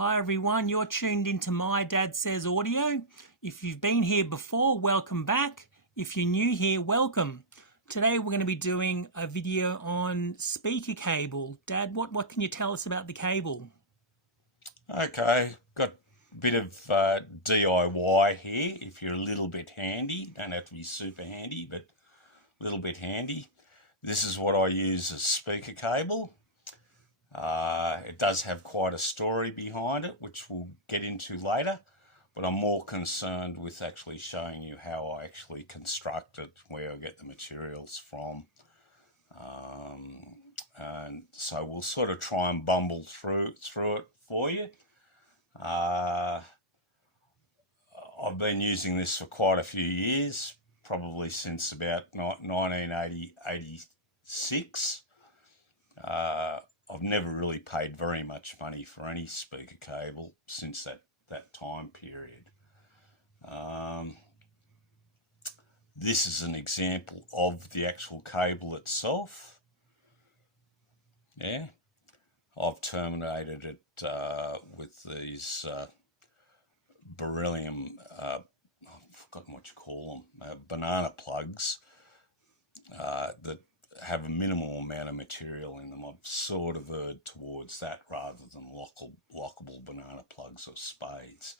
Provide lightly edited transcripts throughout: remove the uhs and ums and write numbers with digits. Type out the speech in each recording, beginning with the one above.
Hi everyone, you're tuned into My Dad Says Audio. If you've been here before, welcome back. If you're new here, welcome. Today we're going to be doing a video on speaker cable. Dad, what can you tell us about the cable? Okay, got a bit of DIY here. If you're a little bit handy, don't have to be super handy, but a little bit handy. This is what I use as speaker cable. It does have quite a story behind it, which we'll get into later, but I'm more concerned with actually showing you how I actually construct it, where I get the materials from. And so we'll sort of try and bumble through it for you. I've been using this for quite a few years, probably since about 1986. I've never really paid very much money for any speaker cable since that time period. This is an example of the actual cable itself. Yeah, I've terminated it with these beryllium, I've forgotten what you call them, banana plugs that have a minimal amount of material in them. I've sort of erred towards that rather than lockable banana plugs or spades.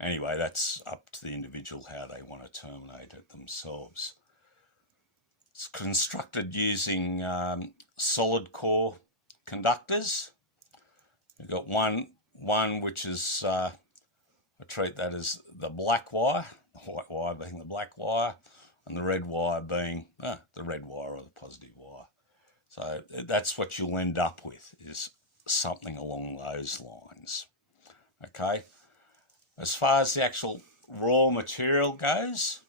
Anyway, that's up to the individual how they want to terminate it themselves. It's constructed using solid core conductors. You've got one which is, I treat that as the black wire, the white wire being the black wire, and the red wire being the red wire or the positive wire. So that's what you'll end up with, is something along those lines. Okay. As far as the actual raw material goes,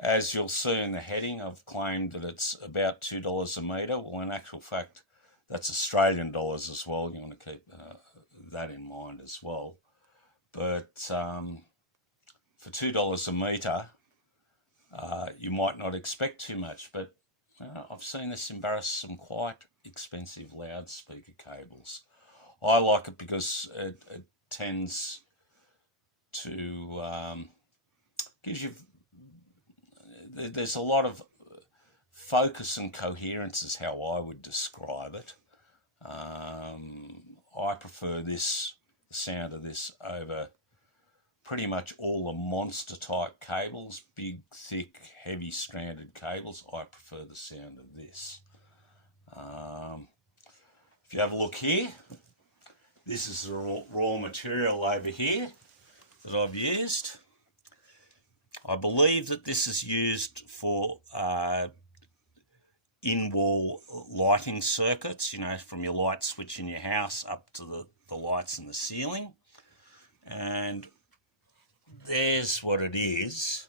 as you'll see in the heading, I've claimed that it's about $2 a metre. Well, in actual fact, that's Australian dollars as well. You want to keep that in mind as well. But for $2 a metre, you might not expect too much, but I've seen this embarrass some quite expensive loudspeaker cables. I like it because it tends to gives you, there's a lot of focus and coherence is how I would describe it. I prefer the sound of this over pretty much all the monster type cables, big, thick, heavy stranded cables. I prefer the sound of this. If you have a look here, this is the raw material over here that I've used. I believe that this is used for in-wall lighting circuits, you know, from your light switch in your house up to the lights in the ceiling. And there's what it is.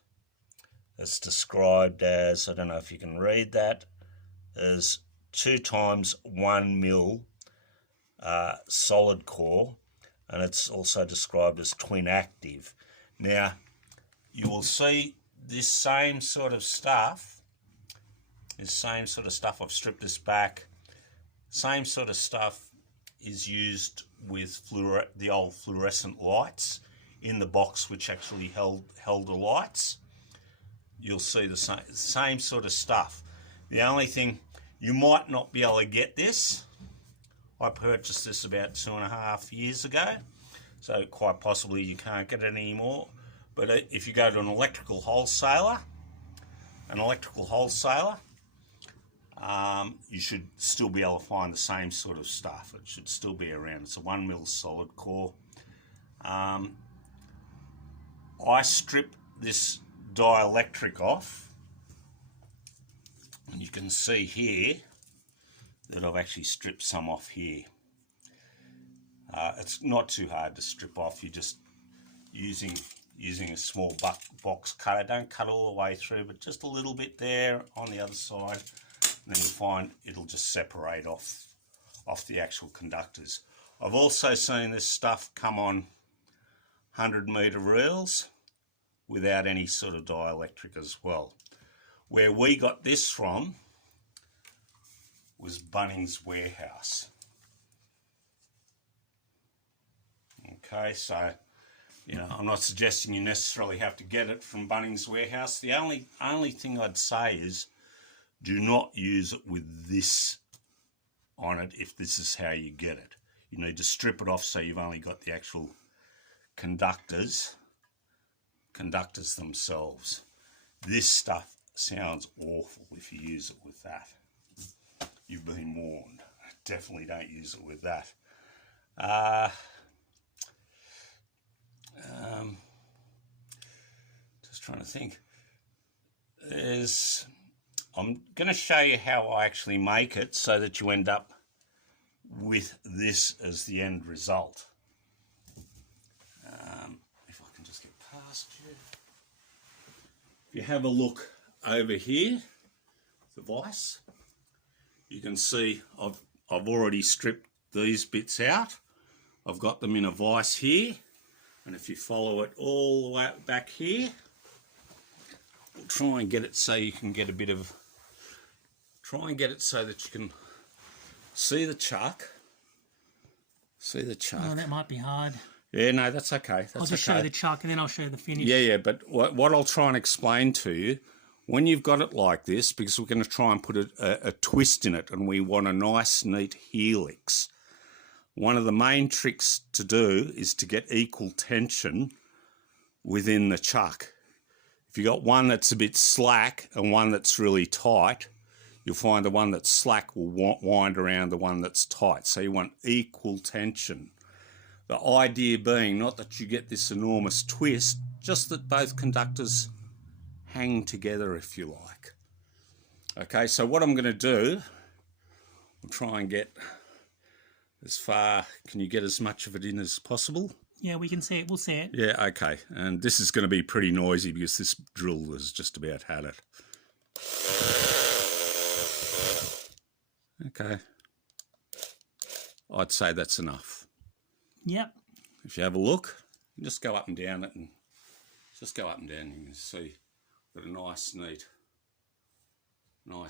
It's described as, I don't know if you can read that, as 2 times 1 mil solid core, and it's also described as twin active. Now, you will see this same sort of stuff, I've stripped this back, same sort of stuff is used with the old fluorescent lights in the box which actually held the lights. You'll see the same sort of stuff. The only thing, you might not be able to get this. I purchased this about 2.5 years ago, so quite possibly you can't get it anymore. But if you go to an electrical wholesaler, you should still be able to find the same sort of stuff. It should still be around. It's a 1 mil solid core. I strip this dielectric off, and you can see here that I've actually stripped some off here. It's not too hard to strip off. You're just using a small box cutter. Don't cut all the way through, but just a little bit there on the other side, and then you'll find it'll just separate off the actual conductors. I've also seen this stuff come on 100-metre reels without any sort of dielectric as well. Where we got this from was Bunnings Warehouse. Okay, so, you know, I'm not suggesting you necessarily have to get it from Bunnings Warehouse. The only thing I'd say is do not use it with this on it if this is how you get it. You need to strip it off so you've only got the actual conductors themselves. This stuff sounds awful if you use it with that. You've been warned. Definitely don't use it with that. Just trying to think. I'm going to show you how I actually make it so that you end up with this as the end result. If I can just get past you. If you have a look over here, the vise, you can see I've already stripped these bits out. I've got them in a vise here, and if you follow it all the way back here, we'll try and get it so you can get a bit of, try and get it so that you can see the chuck. See the chuck. Oh, that might be hard. Yeah, no, that's okay. I'll just show you the chuck and then I'll show you the finish. Yeah, but what I'll try and explain to you, when you've got it like this, because we're going to try and put a twist in it and we want a nice, neat helix, one of the main tricks to do is to get equal tension within the chuck. If you've got one that's a bit slack and one that's really tight, you'll find the one that's slack will wind around the one that's tight. So you want equal tension. The idea being not that you get this enormous twist, just that both conductors hang together, if you like. Okay, so what I'm going to do, I'll try and get as far, can you get as much of it in as possible? Yeah, we can see it. We'll see it. Yeah, okay. And this is going to be pretty noisy because this drill has just about had it. Okay. I'd say that's enough. Yep. If you have a look, just go up and down it and just go up and down and you can see got a nice neat now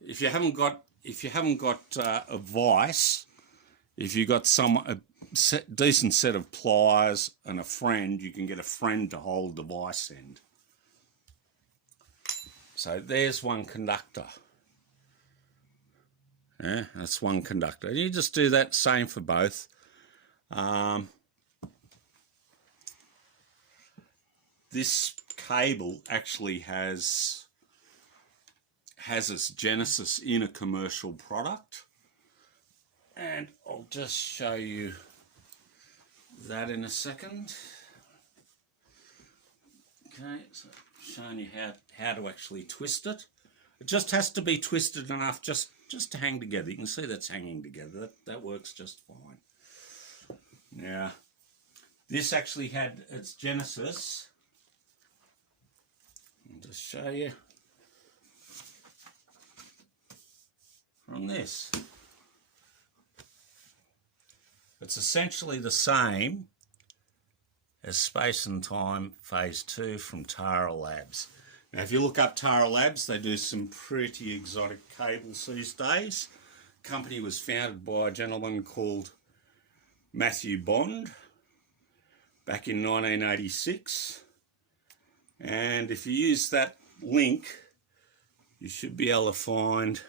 if you haven't got a vise, if you've got a decent set of pliers and a friend, you can get a friend to hold the vise end. So there's one conductor. Yeah, that's one conductor. You just do that same for both. This cable actually has its genesis in a commercial product, and I'll just show you that in a second. Okay, so showing you how to actually twist it. It just has to be twisted enough just to hang together. You can see that's hanging together. That works just fine. Now, this actually had its genesis. I'll just show you from this. It's essentially the same as Space and Time Phase 2 from Tara Labs. Now, if you look up Tara Labs, they do some pretty exotic cables these days. The company was founded by a gentleman called Matthew Bond back in 1986. And if you use that link, you should be able to find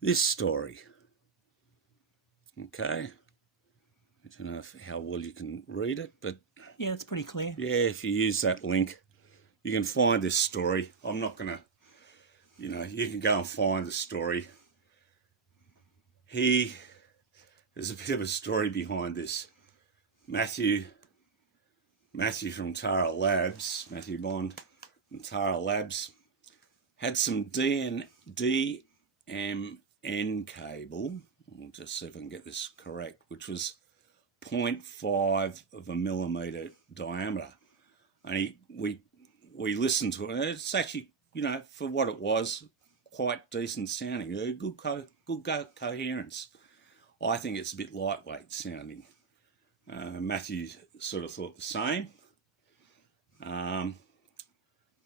this story. Okay. I don't know how well you can read it, but yeah, it's pretty clear. Yeah, if you use that link, you can find this story. I'm not going to, you can go and find the story. There's a bit of a story behind this. Matthew from Tara Labs, Matthew Bond from Tara Labs, had some DMN cable. I'll just see if I can get this correct, which was 0.5 of a millimetre diameter. And we listened to it, and it's actually, for what it was, quite decent sounding. Good coherence. I think it's a bit lightweight sounding. Matthew sort of thought the same.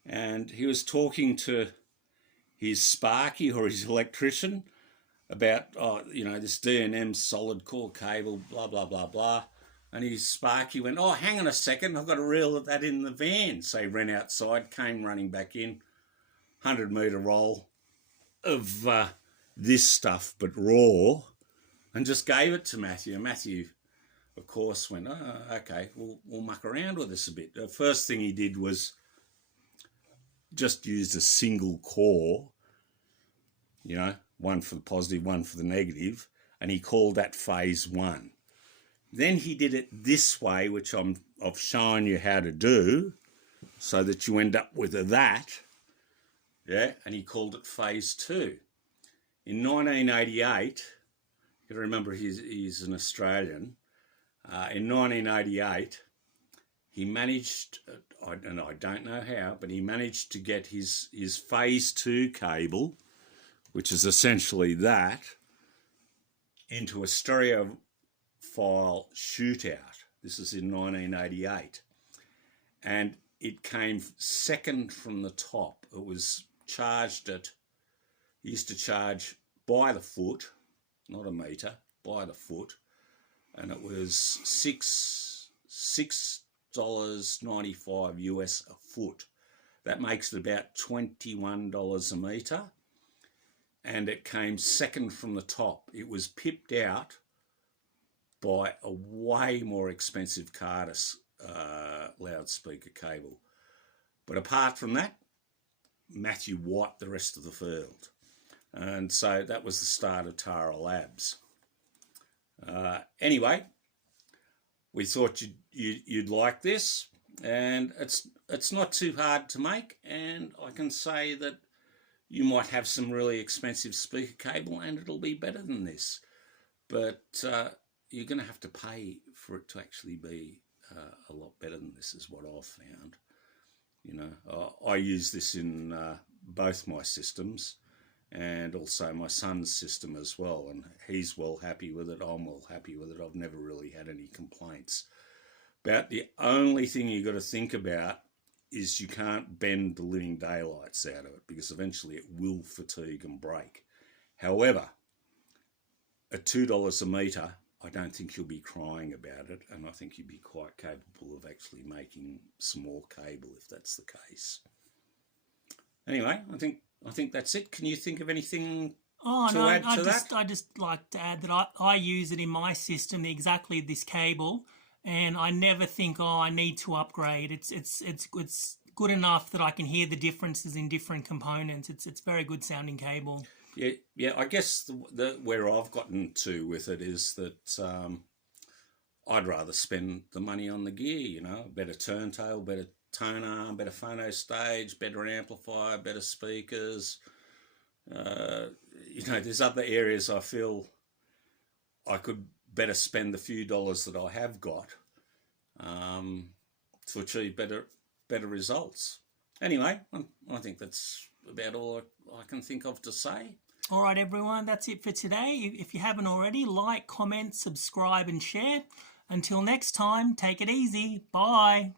And he was talking to his Sparky or his electrician about, this D&M solid core cable, blah, blah, blah, blah. And his Sparky went, oh, hang on a second, I've got to reel that in the van. So he ran outside, came running back in, 100-metre roll of this stuff, but raw, and just gave it to Matthew. And Matthew, of course, went, oh, okay, we'll muck around with this a bit. The first thing he did was just used a single core, one for the positive, one for the negative, and he called that phase 1. Then he did it this way, which I've shown you how to do, so that you end up with that, and he called it phase 2. In 1988, you remember he's an Australian. In 1988, he managed, and I don't know how, but he managed to get his phase 2 cable, which is essentially that, into a stereophile shootout. This is in 1988. And it came second from the top. It was charged at, he used to charge by the foot, not a metre, by the foot. And it was $6.95 US a foot. That makes it about $21 a metre. And it came second from the top. It was pipped out by a way more expensive Cardus loudspeaker cable. But apart from that, Matthew wiped the rest of the field. And so that was the start of Tara Labs. Anyway, we thought you'd like this, and it's not too hard to make, and I can say that you might have some really expensive speaker cable and it'll be better than this, but you're going to have to pay for it to actually be a lot better than this, is what I've found. I use this in both my systems, and also my son's system as well, and he's well happy with it, I'm well happy with it. I've never really had any complaints. About the only thing you've got to think about is you can't bend the living daylights out of it, because eventually it will fatigue and break. However, at $2 a metre, I don't think you'll be crying about it, and I think you'd be quite capable of actually making some more cable if that's the case. Anyway, I think that's it. Can you think of anything to add to that? I just like to add that I use it in my system, exactly this cable, and I never think, I need to upgrade. It's good enough that I can hear the differences in different components. It's very good sounding cable. Yeah. I guess where I've gotten to with it is that I'd rather spend the money on the gear. Better turntable, better tone arm, better phono stage, better amplifier, better speakers. There's other areas I feel I could better spend the few dollars that I have got to achieve better results. Anyway, I think that's about all I can think of to say. All right, everyone, that's it for today. If you haven't already, like, comment, subscribe and share. Until next time, take it easy. Bye.